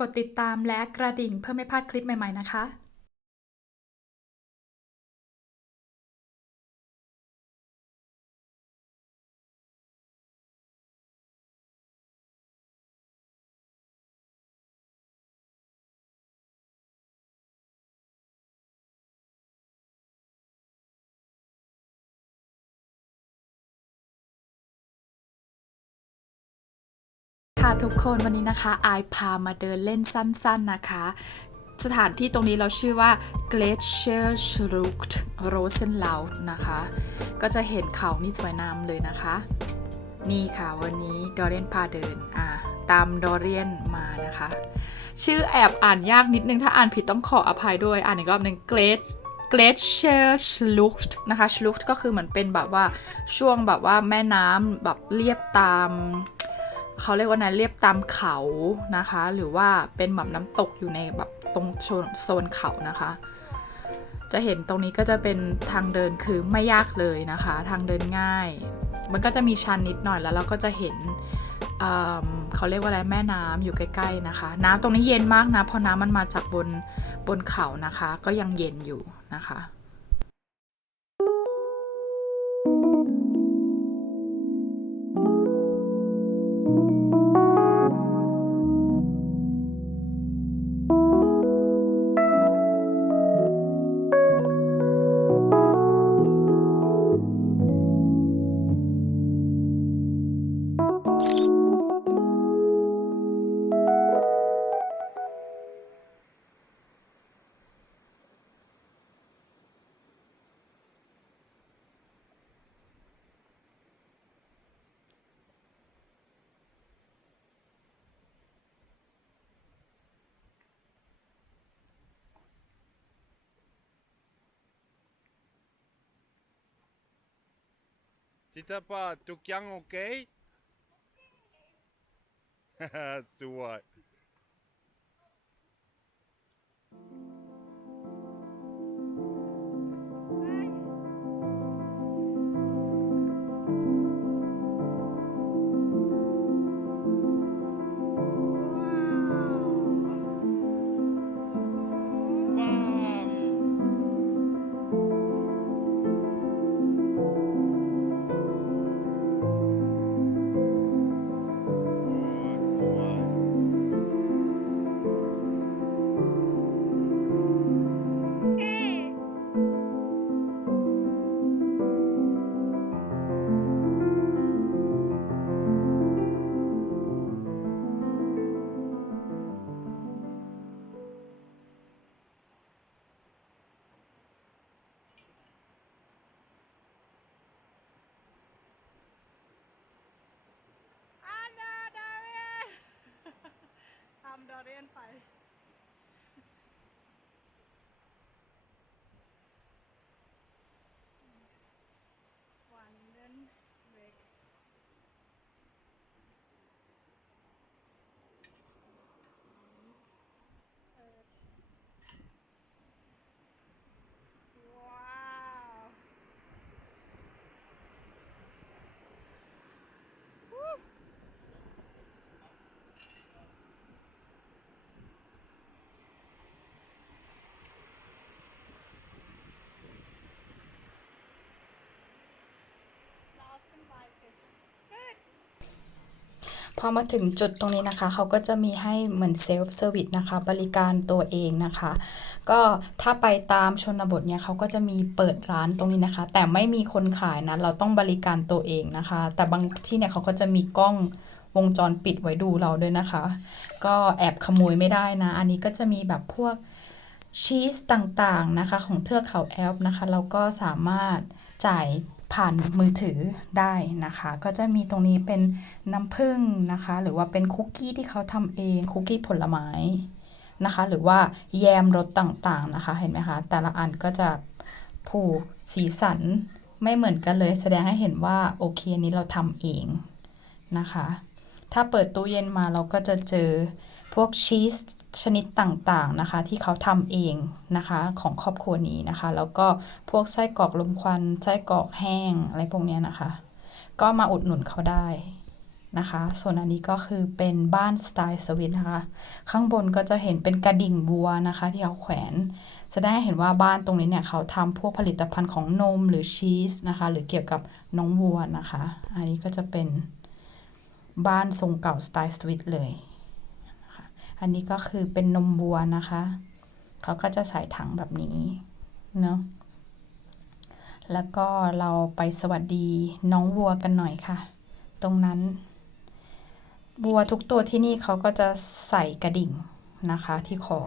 กดติดตามและกระดิ่งเพื่อไม่พลาดคลิปใหม่ ๆ นะคะ ค่ะทุกคนวันนี้นะคะไอพามาเดินเล่นสั้นๆนะคะ สถานที่ตรงนี้เราชื่อว่า Glacier Schlucht Rosenlaut นะคะ ก็จะเห็นเขานี่สวยงามเลยนะคะ นี่ค่ะวันนี้ดอเรียนพาเดินอ่าตามดอเรียนมานะคะ ชื่อแอบอ่านยากนิดนึงถ้าอ่านผิดต้องขออภัยด้วยอ่านอีกรอบหนึ่ง Glet Glacier Schlucht นะคะ Schlucht ก็คือเหมือนเป็นแบบว่าช่วงแบบว่าแม่น้ำแบบเรียบตาม เขาเรียกว่านะเรียบตามเขานะคะ หรือว่าเป็นแบบน้ำตกอยู่ในแบบตรงโซนโซนเขานะคะ จะเห็นตรงนี้ก็จะเป็นทางเดินคือไม่ยากเลยนะคะ ทางเดินง่าย มันก็จะมีชันนิดหน่อยแล้วเราก็จะเห็นเเขาเรียกว่าอะไรแม่น้ำอยู่ใกล้ๆนะคะ น้ำตรงนี้เย็นมากนะเพราะน้ำมันมาจากบนบนเขานะคะ ก็ยังเย็นอยู่นะคะ Kita apa? Tukang okey? Haha, suat. เรียนไป วันเดนเบรกว้าว เราขึ้นไปสิ พอมาถึงจุดตรงนี้นะคะ เขาก็จะมีให้เหมือนเซลฟ์เซอร์วิสนะคะ บริการตัวเองนะคะ ก็ถ้าไปตามชนบทเนี่ยเขาก็จะมีเปิดร้านตรงนี้นะคะ แต่ไม่มีคนขายนะ เราต้องบริการตัวเองนะคะ แต่บางที่เนี่ยเขาก็จะมีกล้องวงจรปิดไว้ดูเราด้วยนะคะ ก็แอบขโมยไม่ได้นะ อันนี้ก็จะมีแบบพวกชีสต่างๆนะคะ ของเทือกเขาแอลป์นะคะ เราก็สามารถจ่าย ผ่านมือถือได้นะคะ ก็จะมีตรงนี้เป็นน้ำผึ้งนะคะ หรือว่าเป็นคุกกี้ที่เขาทำเองคุกกี้ผลไม้นะคะ หรือว่าแยมรสต่างๆนะคะ เห็นไหมคะ แต่ละอันก็จะผูกสีสันไม่เหมือนกันเลย แสดงให้เห็นว่าโอเคอันนี้เราทำเองนะคะ ถ้าเปิดตู้เย็นมาเราก็จะเจอ วกชีสชนิดต่างๆนะคะ ที่เขาทำเองนะคะของครอบครัวนี้นะคะ แล้วก็พวกไส้กรอกลมควันไส้กรอกแห้งอะไรพวกเนี้ยนะคะ ก็มาอุดหนุนเขาได้นะคะ ส่วนอันนี้ก็คือเป็นบ้านสไตล์สวิตนะคะ ข้างบนก็จะเห็นเป็นกระดิ่งวัวนะคะ ที่เขาแขวนแสดงให้เห็นว่าบ้านตรงนี้เนี่ยเขาทำพวกผลิตภัณฑ์ของนมหรือชีสนะคะ หรือเกี่ยวกับน้องวัวนะคะ อันนี้ก็จะเป็นบ้านทรงเก่าสไตล์สวิตเลย อันนี้ก็คือเป็นนมวัวนะคะ เขาก็จะใส่ถังแบบนี้เนาะแล้วก็เราไปสวัสดีน้องวัวกันหน่อยค่ะ ตรงนั้น วัวทุกตัวที่นี่เขาก็จะใส่กระดิ่งนะคะที่คอ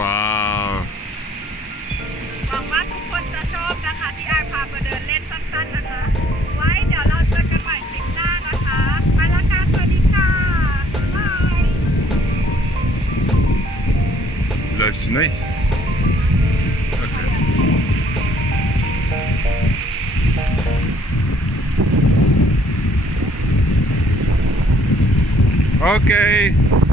Wow. หวังว่าทุกคนจะชอบนะคะ ที่ไอายพามาเดินเล่นสั้นๆนะคะ ไว้เดี๋ยวเราเจอกันใหม่คลิปหน้านะคะไปแล้วกันสวัสดีค่ะบาย Looks nice. Okay. Okay.